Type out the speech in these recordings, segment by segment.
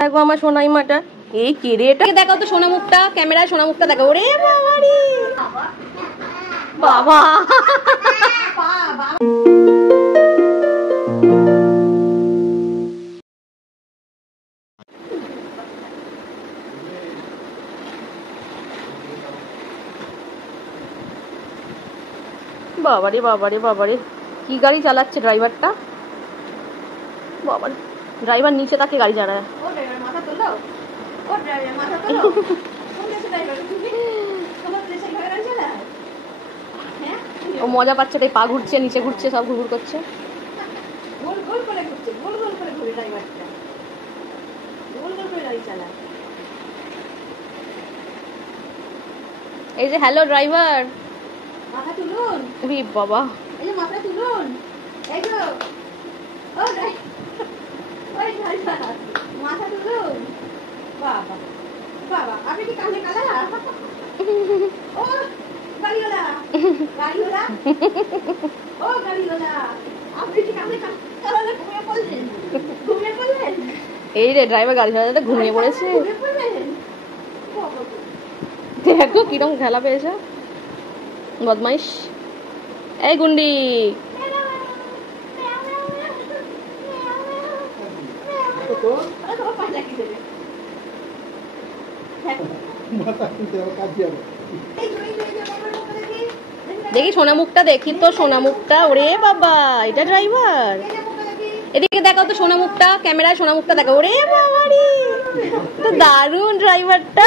দেখো আমার সোনাই মাটা। এই কে রে এটা? দেখো তো সোনা মুখটা, ক্যামেরায় সোনা মুখটা দেখো। ওরে বাবা রে বাবা। বাবারে বাবারে বাবারে, কি গাড়ি চালাচ্ছে ড্রাইভারটা। বাবা, ড্রাইভার নিচে তাকে গাড়ি চালায়। ও মজা পাচ্ছে তাই পা ঘুরছে, নিচে ঘুরছে, সব ঘুরঘুর করছে। এই যে হ্যালো ড্রাইভার, মাথা তুলুন। বাবা এই যে মাথা তুলুন, এই তো ও ওই ড্রাইভার মাথা তুলুন। বাবা বাবা, আপনি কি কানে কালা? ও গাড়িওয়ালা, গাড়িওয়ালা, ও গাড়িওয়ালা, আপনি কি কানে কালা? ঘুমিয়ে পড়লেন, ঘুমিয়ে পড়লেন। এই রে ড্রাইভার গাড়ি চালাতে ঘুমিয়ে পড়েছে। দেখো কিরকম খেলা পেয়েছে বদমাইশ। এই গুন্ডি, দেখি সোনা মুখটা, দেখি তো সোনা মুখটা। ওরে বাবা, এটা ড্রাইভার। এদিকে দেখো তো সোনা মুখটা, ক্যামেরায় সোনা মুখটা দেখো। ওরে বাবা রে, তো দারুণ ড্রাইভারটা,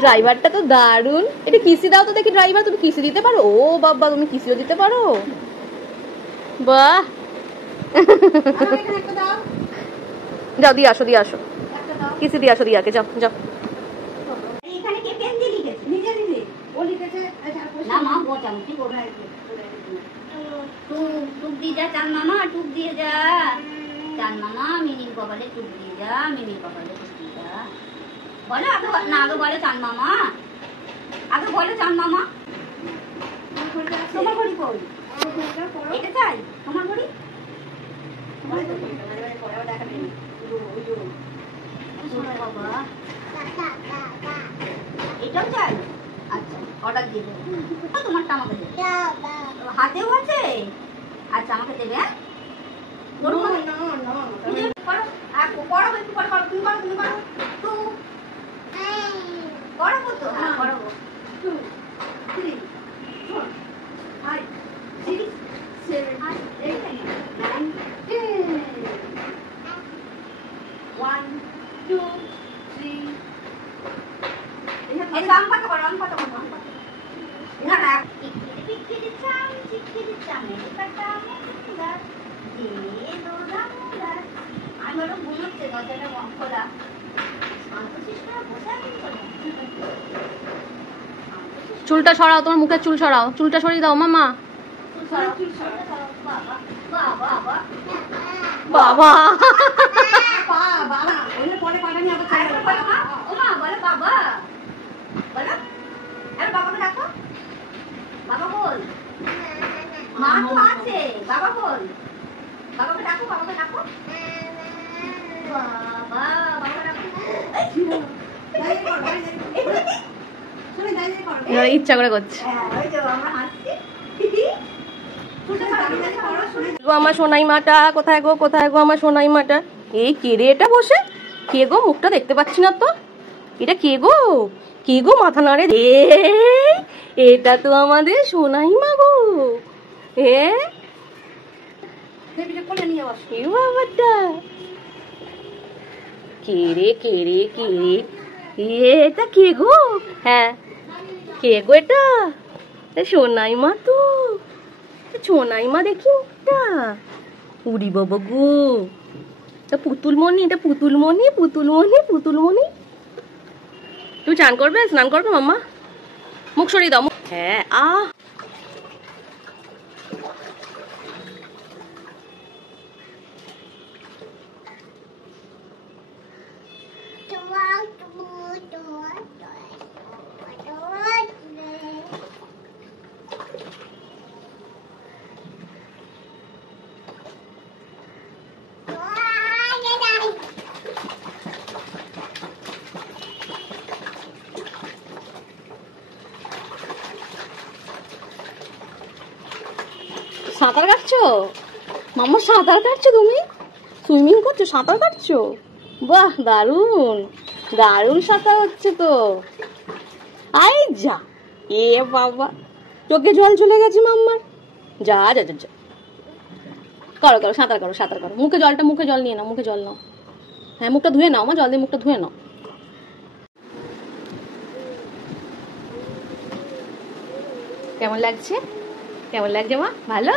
ড্রাইভারটা তো দারুণ। এটা কিসি দাও তো দেখি ড্রাইভার, তুমি কিসি দিতে পারো? ও বাবা, তুমি কিসিও দিতে পারো, বাহ। যাও দিয়ে আসো, দিয়ে আসো, কিসি দিয়ে আসো, দিয়ে আগে যাও যাও। টুক দিয়ে যা চান মামা, টুক দিয়ে যা চান মামা, মিনির কপালে টুক দিয়ে যা, মিনির কপালে টুক দিয়ে যা। বলো আগে না, আগে বলো চান মামা, আগে বলো চান মামা। তোমার ঘড়ি কই? এটা চাই তোমার ঘড়ি? এটাও চাই? আচ্ছা অর্ডার দিয়ে দেবো, তোমারটা আমাকে দেবে। হাতেও আছে? আচ্ছা আমাকে দেবে। হ্যাঁ চুলটা সরাও, তোমার মুখের চুল সরাও, চুলটা সরিয়ে দাও মামা। বাবা বাবা বল, মা তো আছে, বাবা বল, বাবাকে ডাকো, বাবাকে ডাকো, বাবা, বাবাকে ডাকো। ইচ্ছা করে করছে। আমার সোনাই মাটা কোথায় গো, কোথায় গো আমার সোনাই মাটা? এই কে রে এটা বসে? কে গো? মুখটা দেখতে পাচ্ছি না তো। এটা কে গো? কে গো মাথা নাড়ে? এটা তো আমাদের সোনাই মা গো। বাবাটা কে রে, কে রে, কে রে? এটা কে গো? হ্যাঁ কে গো এটা? সোনাই মা তো, সোনাই মা দেখি মুখটা। উড়ি বাবা গো, এটা পুতুলমণি, এটা পুতুলমণি, পুতুলমণি, পুতুলমণি। তুমি চান করবে, স্নান করবে মাম্মা? মুখ সরিয়ে দাও। হ্যাঁ সাঁতার কাটছো? মাম্মা সাঁতার কাটছো তুমি? সুইমিং করছো, সাঁতার কাটছো? বাহ, দারুণ দারুণ সাঁতার হচ্ছে তো। আই যা, এ বাবা, চোখে জল চলে গেছে মাম্মার। যা যা যা যা, করো করো, সাঁতার করো, সাঁতার করো। মুখে জল নিয়ে নাও, মুখে জল নাও। হ্যাঁ, মুখটা ধুয়ে নাও মা, জল দিয়ে মুখটা ধুয়ে নাও। কেমন লাগছে? কেমন লাগছে মা? ভালো?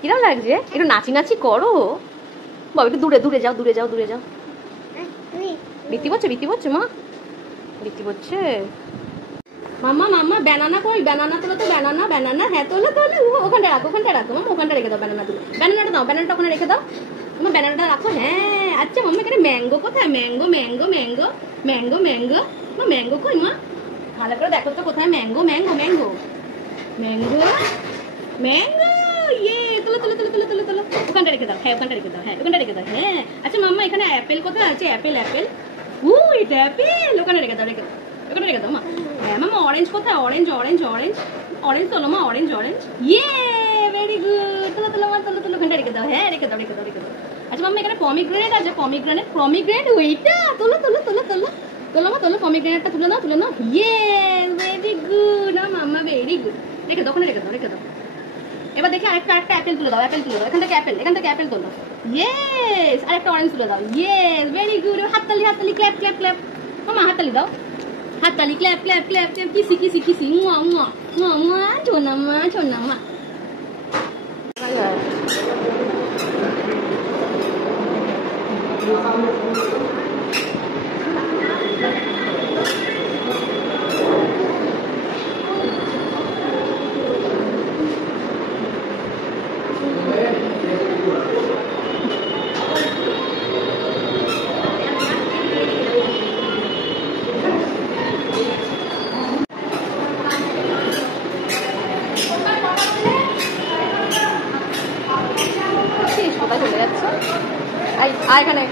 কিরম লাগছে? একটু নাচি নাচি করো বাবা, একটু দূরে দূরে যাও, দূরে যাও, দূরে যাও। বৃত্তি পড়ছে মা, বৃত্তি পড়ছে। মাম্মা মাম্মা ব্যানানা কই? ব্যানানা তোলো তো, ব্যানানা ব্যানানা। হ্যাঁ তোলো তোলো, ওখানটা রাখো, ওখানটা রাখো মাম্মা, ওখানটা রেখে দাও ব্যানানা তুলো। ব্যানানাটা দাও, ব্যানানাটা ওখানে রেখে দাও মাম্মা, ব্যানানাটা রাখো। হ্যাঁ আচ্ছা মাম্মা, এখানে ম্যাঙ্গো কোথায়? Mango mango mango mango mango মা, ম্যাঙ্গো কই মা? ভালো করে দেখো তো কোথায় mango mango mango mango mango. ইয়ে, তোলো তোলো তোলো তোলো তোলো তোলো, ওখানটা রেখে দাও। হ্যাঁ ওখানটা রেখে দাও, হ্যাঁ ওখানটা রেখে দাও। হ্যাঁ আচ্ছা মাম্মা, এখানে অ্যাপেল কোথায় আছে? অ্যাপেল অ্যাপেল, এটা অ্যাপেল, ওখানে রেখে দাও, রেখে দাও, ওখানে রেখে দাও মা। হ্যাঁ মাম্মা, অরেঞ্জ কোথায়? অরেঞ্জ অরেঞ্জ অরেঞ্জ অরেঞ্জ তোলো মা, অরেঞ্জ অরেঞ্জ। ইয়ে, ভেরি গুড, তোলো তোলো মা, তোলো তোলো, ওখানটা রেখে দাও। হ্যাঁ রেখে দাও, রেখে দাও, রেখে দাও। আচ্ছা মাম্মা, এখানে পমিগ্রেনেট আছে, পমিগ্রেনেট পমিগ্রেনেট, ওইটা তোলো তোলো তোলো তোলো তোলো মা, তোলো, পমিগ্রেনেটটা তুলে নাও, তুলে নাও। ইয়ে, ভেরি গুড মাম্মা, ভেরি গুড। রেখে দাও, ওখানে রেখে দাও, রেখে দাও। এবার দেখি আরেকটা অ্যাপেল তুলে দাও, অ্যাপেল তুলে দাও, এখান থেকে অ্যাপেল তোলো। ইয়েস, আরেকটা অরেঞ্জ তুলে দাও। Yes, very good. হাততালি হাততালি, ক্ল্যাপ ক্ল্যাপ ক্ল্যাপ মামা, হাততালি দাও, হাততালি, ক্ল্যাপ ক্ল্যাপ ক্ল্যাপ ক্ল্যাপ, কিসি কিসি কিসি, মুয়া মুয়া মুয়া মুয়া, ছোনামা ছোনামা। কোথায় চলে যাচ্ছে? এখানে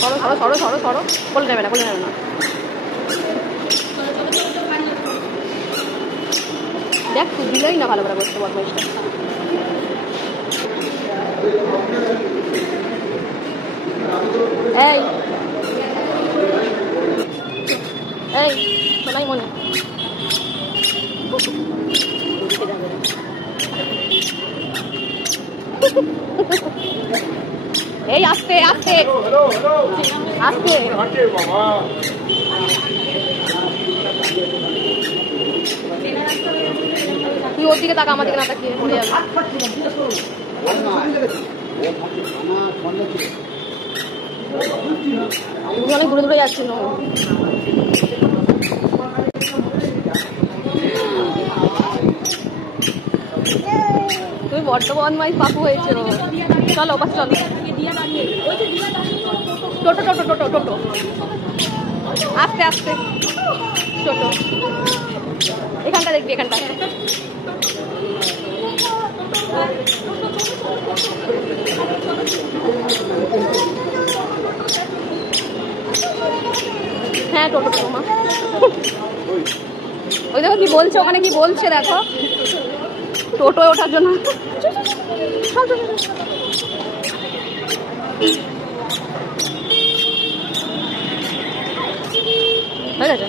সরো সরো সরো সরো সরো, কোলে নেবে না, কোলে নেবে না। দেখ তুই দিলেই না ভালো করে বসতে, বদমাইশটা। এই এই শোনাই মনে, এই আস্তে আস্তে আস্তে। তুই ওর দিকে তাকা, আমার দিকে না তাকিয়ে পড়ে যাবে। অনেক দূরে দূরে যাচ্ছিল। তুমি বড্ড বদমাইশ পাপু হয়েছে। চলো বাস, চলো। টোটো টোটো টোটো টোটো, আস্তে আস্তে টোটো। এখানটা দেখবি, এখানটা। হ্যাঁ টোটো টোটো মা। ওই দেখো কি বলছে, ওখানে কি বলছে দেখো, টোটোয় ওঠার জন্য। হয়ে গেছে।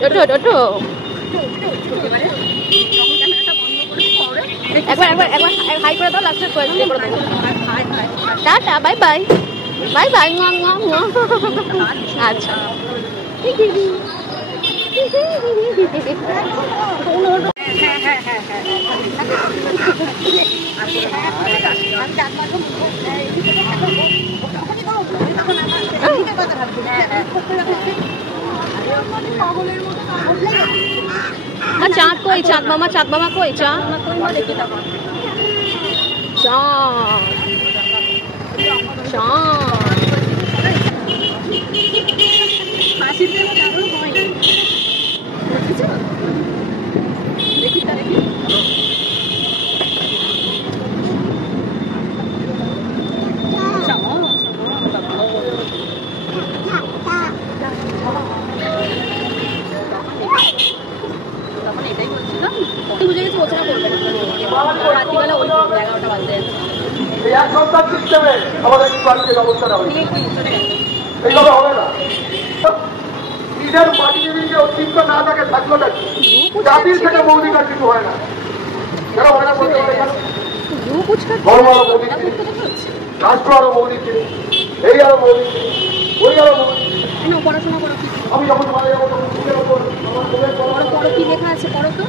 টোটো টোটো, একবার একবার একবার হাই করে দাও, লাস্টে করে দেবো। Tata, bye bye, bye bye. আচ্ছা চাঁদ কই? চাঁদ মামা, চাঁদ মামা কই? চাঁদ চাঁদ চাঁদ। আমাদের কিন্তু আজকে ব্যবস্থাটা হয়েছে। এইভাবে হবে না। নিজের মাটিতে নিজে অস্তিত্ব না থাকে থাকলো নাকি জাতির থেকে মৌলিকার কিছু হয় না। কেন হয় না বলতে পারে? ধর্ম আরো মৌলিক জিনিস, রাষ্ট্র আরো মৌলিক জিনিস, এই আরো মৌলিক জিনিস, ওই আরো মৌলিক জিনিস। আমি যখন মারা যাবো তখন কি লেখা আছে পড়ো তো।